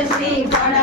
Tennessee, Barnett.